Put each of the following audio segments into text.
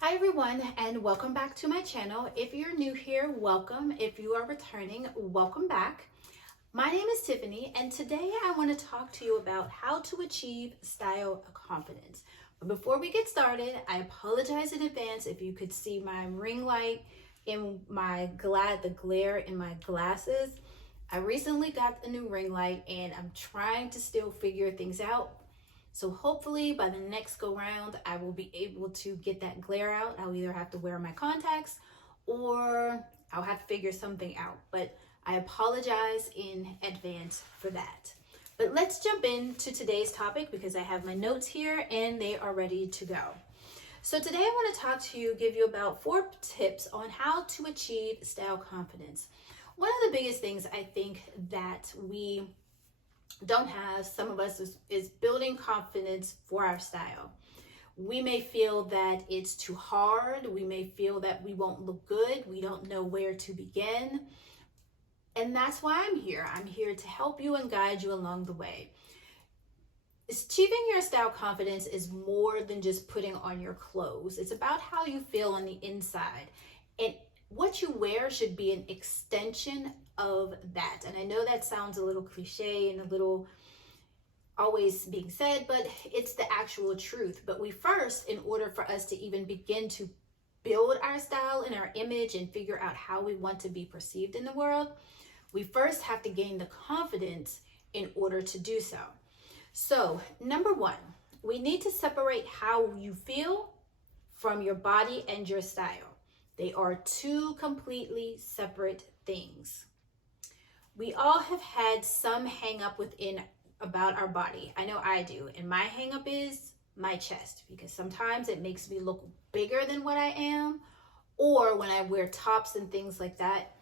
Hi everyone, and welcome back to my channel. If you're new here, welcome. If you are returning, welcome back. My name is Tiffany, and today I want to talk to you about how to achieve style confidence. But before we get started, I apologize in advance if you could see my ring light in the glare in my glasses. I recently got a new ring light and I'm trying to still figure things out. So hopefully by the next go round, I will be able to get that glare out. I'll either have to wear my contacts or I'll have to figure something out. But I apologize in advance for that. But let's jump into today's topic because I have my notes here and they are ready to go. So today I want to talk to you, give you about 4 tips on how to achieve style confidence. One of the biggest things I think that we don't have, some of us, is building confidence for our style. We may feel that it's too hard. We may feel that we won't look good. We don't know where to begin. And that's why I'm here. I'm here to help you and guide you along the way. Achieving your style confidence is more than just putting on your clothes. It's about how you feel on the inside. And what you wear should be an extension of that. And I know that sounds a little cliche and a little always being said, but it's the actual truth. But we first, in order for us to even begin to build our style and our image and figure out how we want to be perceived in the world, we first have to gain the confidence in order to do so. So, number 1, we need to separate how you feel from your body and your style. They are 2 completely separate things. We all have had some hang up within about our body. I know I do. And my hang up is my chest, because sometimes it makes me look bigger than what I am. Or when I wear tops and things like that,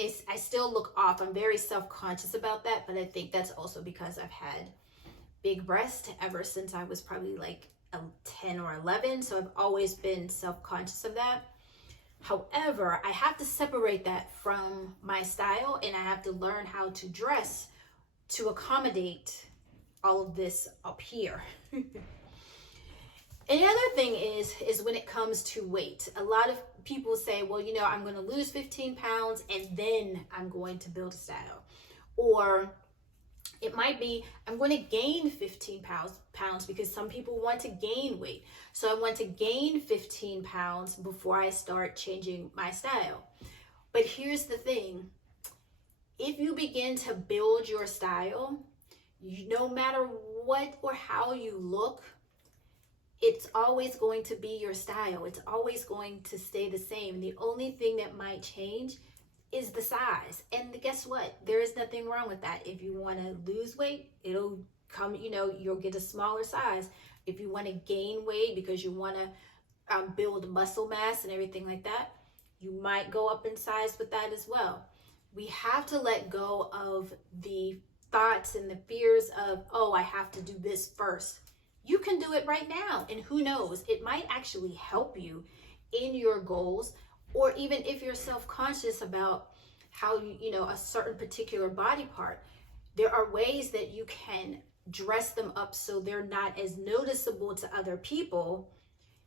I still look off. I'm very self-conscious about that. But I think that's also because I've had big breasts ever since I was probably like 10 or 11. So I've always been self-conscious of that. However, I have to separate that from my style, and I have to learn how to dress to accommodate all of this up here. Another thing is when it comes to weight. A lot of people say, well, I'm going to lose 15 pounds and then I'm going to build a style. Or it might be, I'm going to gain 15 pounds because some people want to gain weight. So I want to gain 15 pounds before I start changing my style. But here's the thing. If you begin to build your style, no matter what or how you look, it's always going to be your style. It's always going to stay the same. The only thing that might change is the size. And guess what? There is nothing wrong with that. If you want to lose weight, it'll come, you'll get a smaller size. If you want to gain weight because you want to build muscle mass and everything like that, you might go up in size with that as well. We have to let go of the thoughts and the fears of, oh, I have to do this first. You can do it right now. And who knows, it might actually help you in your goals. Or even if you're self-conscious about how a certain particular body part, there are ways that you can dress them up so they're not as noticeable to other people,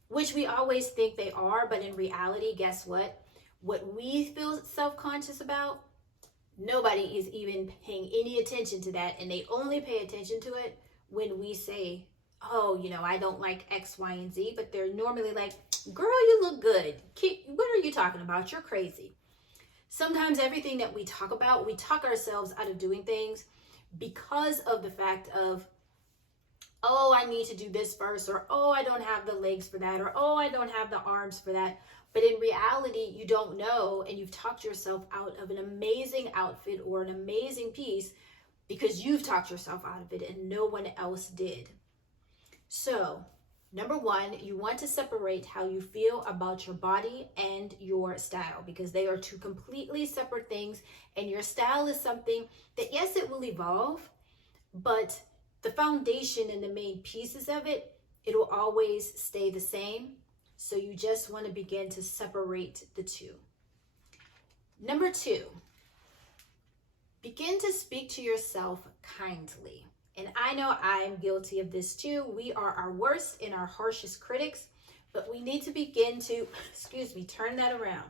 which we always think they are. But in reality, guess what? What we feel self-conscious about, nobody is even paying any attention to that. And they only pay attention to it when we say, oh, I don't like X, Y, and Z. But they're normally like, girl, you look good. What are you talking about? You're crazy. Sometimes everything that we talk about, we talk ourselves out of doing things because of the fact of, oh, I need to do this first, or oh, I don't have the legs for that, or oh, I don't have the arms for that. But in reality, you don't know, and you've talked yourself out of an amazing outfit or an amazing piece because you've talked yourself out of it and no one else did. So, number 1, you want to separate how you feel about your body and your style, because they are 2 completely separate things. And your style is something that, yes, it will evolve, but the foundation and the main pieces of it, it'll always stay the same. So you just want to begin to separate the 2. Number 2, begin to speak to yourself kindly. And I know I'm guilty of this too. We are our worst and our harshest critics. but we need to begin to, turn that around.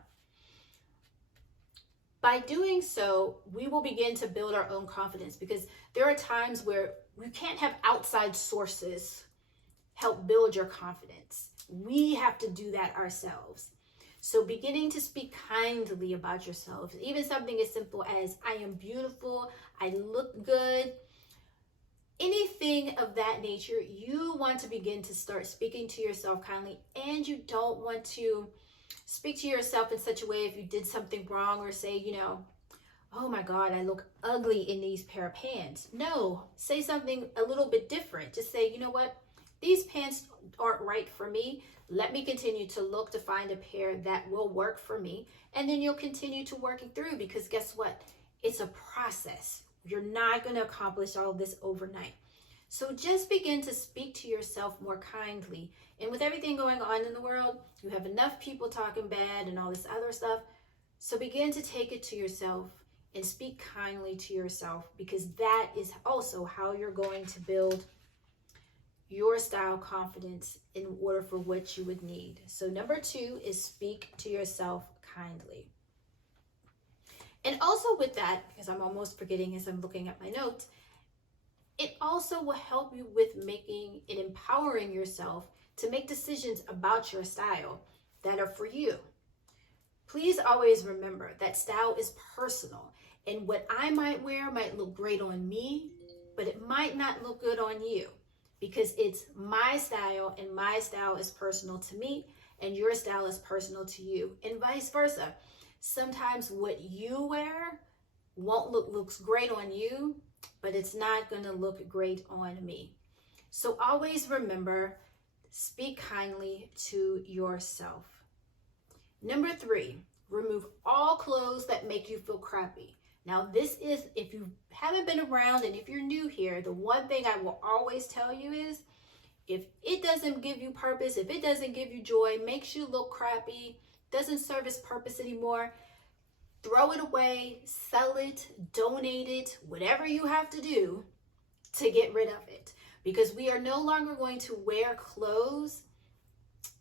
By doing so, we will begin to build our own confidence, because there are times where we can't have outside sources help build your confidence. We have to do that ourselves. So beginning to speak kindly about yourself, even something as simple as, I am beautiful, I look good, anything of that nature, you want to begin to start speaking to yourself kindly. And you don't want to speak to yourself in such a way if you did something wrong, or say, oh my God, I look ugly in these pair of pants. No, say something a little bit different. Just say, you know what? These pants aren't right for me. Let me continue to look to find a pair that will work for me. And then you'll continue to work it through, because guess what? It's a process. You're not going to accomplish all of this overnight. So just begin to speak to yourself more kindly. And with everything going on in the world, you have enough people talking bad and all this other stuff. So begin to take it to yourself and speak kindly to yourself, because that is also how you're going to build your style confidence in order for what you would need. So number 2 is speak to yourself kindly. And also with that, because I'm almost forgetting as I'm looking at my notes, it also will help you with making and empowering yourself to make decisions about your style that are for you. Please always remember that style is personal, and what I might wear might look great on me, but it might not look good on you, because it's my style, and my style is personal to me, and your style is personal to you, and vice versa. Sometimes what you wear looks great on you, but it's not going to look great on me. So always remember, speak kindly to yourself. Number 3, remove all clothes that make you feel crappy. Now this is, if you haven't been around and if you're new here, the one thing I will always tell you is, if it doesn't give you purpose, if it doesn't give you joy, makes you look crappy, doesn't serve its purpose anymore, throw it away, sell it, donate it, whatever you have to do to get rid of it. Because we are no longer going to wear clothes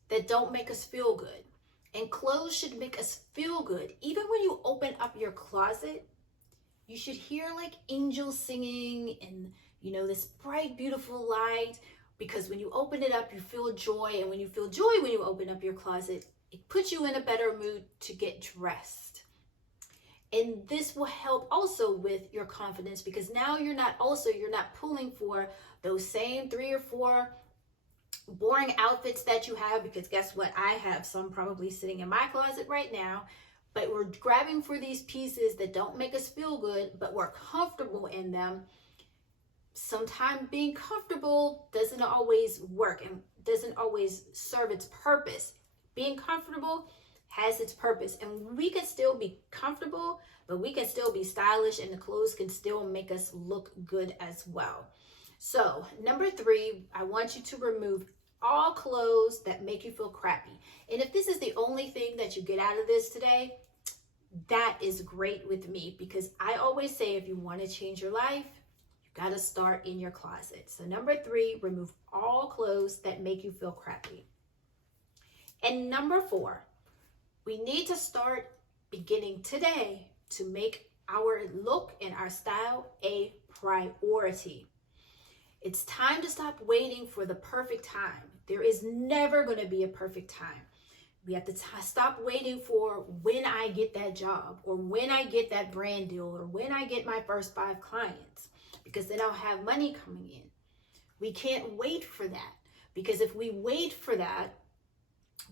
that don't make us feel good. And clothes should make us feel good. Even when you open up your closet, you should hear like angels singing and, this bright, beautiful light. Because when you open it up, you feel joy. And when you feel joy when you open up your closet, it puts you in a better mood to get dressed. And this will help also with your confidence, because now you're not pulling for those same 3 or 4 boring outfits that you have, because guess what? I have some probably sitting in my closet right now, but we're grabbing for these pieces that don't make us feel good, but we're comfortable in them. Sometimes being comfortable doesn't always work and doesn't always serve its purpose. Being comfortable has its purpose, and we can still be comfortable, but we can still be stylish, and the clothes can still make us look good as well. So number 3, I want you to remove all clothes that make you feel crappy. And if this is the only thing that you get out of this today, that is great with me, because I always say, if you want to change your life, you got to start in your closet. So number 3, remove all clothes that make you feel crappy. And number 4, we need to start beginning today to make our look and our style a priority. It's time to stop waiting for the perfect time. There is never going to be a perfect time. We have to stop waiting for when I get that job, or when I get that brand deal, or when I get my first 5 clients, because then I'll have money coming in. We can't wait for that, because if we wait for that,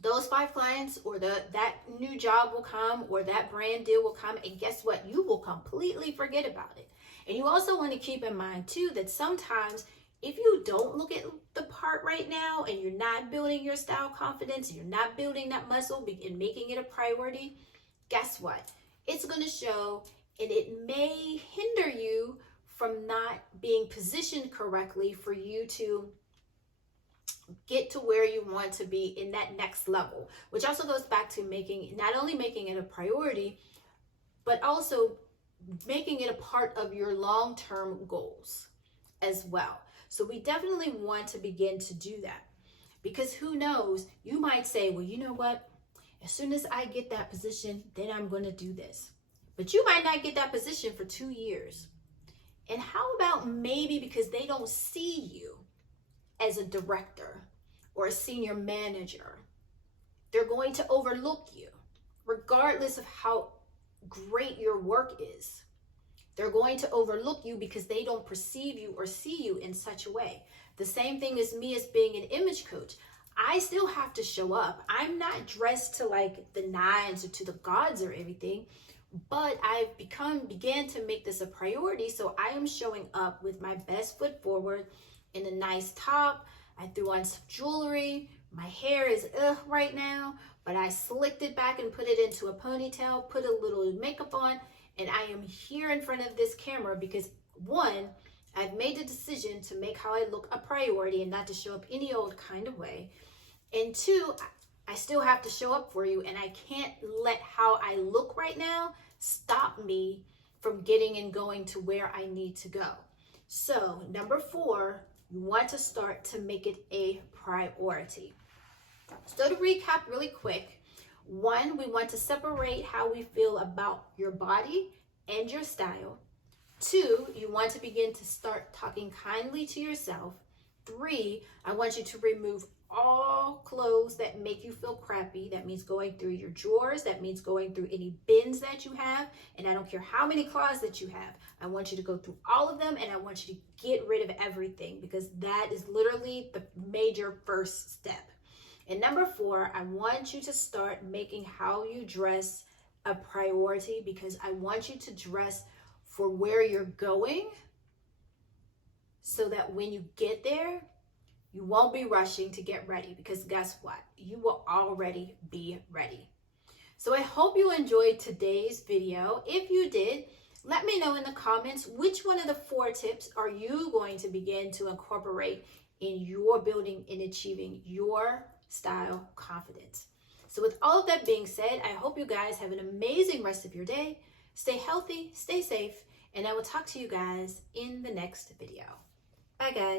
those 5 clients or that new job will come, or that brand deal will come, and guess what? You will completely forget about it. And you also want to keep in mind too that sometimes if you don't look at the part right now, and you're not building your style confidence, you're not building that muscle and making it a priority, guess what? It's going to show, and it may hinder you from not being positioned correctly for you to get to where you want to be in that next level, which also goes back to not only making it a priority, but also making it a part of your long-term goals as well. So we definitely want to begin to do that, Because who knows, you might say, well, you know what? As soon as I get that position, then I'm going to do this. But you might not get that position for 2 years. And how about maybe because they don't see you as a director or a senior manager, they're going to overlook you, regardless of how great your work is. They're going to overlook you because they don't perceive you or see you in such a way. The same thing as me as being an image coach. I still have to show up. I'm not dressed to like the nines or to the gods or everything, but I've began to make this a priority. So I am showing up with my best foot forward in a nice top. I threw on some jewelry. My hair is right now, but I slicked it back and put it into a ponytail, put a little makeup on, and I am here in front of this camera because one, I've made the decision to make how I look a priority and not to show up any old kind of way. And two, I still have to show up for you, and I can't let how I look right now stop me from getting and going to where I need to go. So number 4, you want to start to make it a priority. So to recap really quick, 1, we want to separate how we feel about your body and your style. 2, you want to begin to start talking kindly to yourself. 3, I want you to remove all clothes that make you feel crappy. That means going through your drawers. That means going through any bins that you have. And I don't care how many closets you have. I want you to go through all of them, and I want you to get rid of everything, because that is literally the major first step. And number 4, I want you to start making how you dress a priority, because I want you to dress for where you're going so that when you get there, you won't be rushing to get ready, because guess what? You will already be ready. So I hope you enjoyed today's video. If you did, let me know in the comments which one of the 4 tips are you going to begin to incorporate in your building and achieving your style confidence. So with all of that being said, I hope you guys have an amazing rest of your day. Stay healthy, stay safe, and I will talk to you guys in the next video. Bye guys.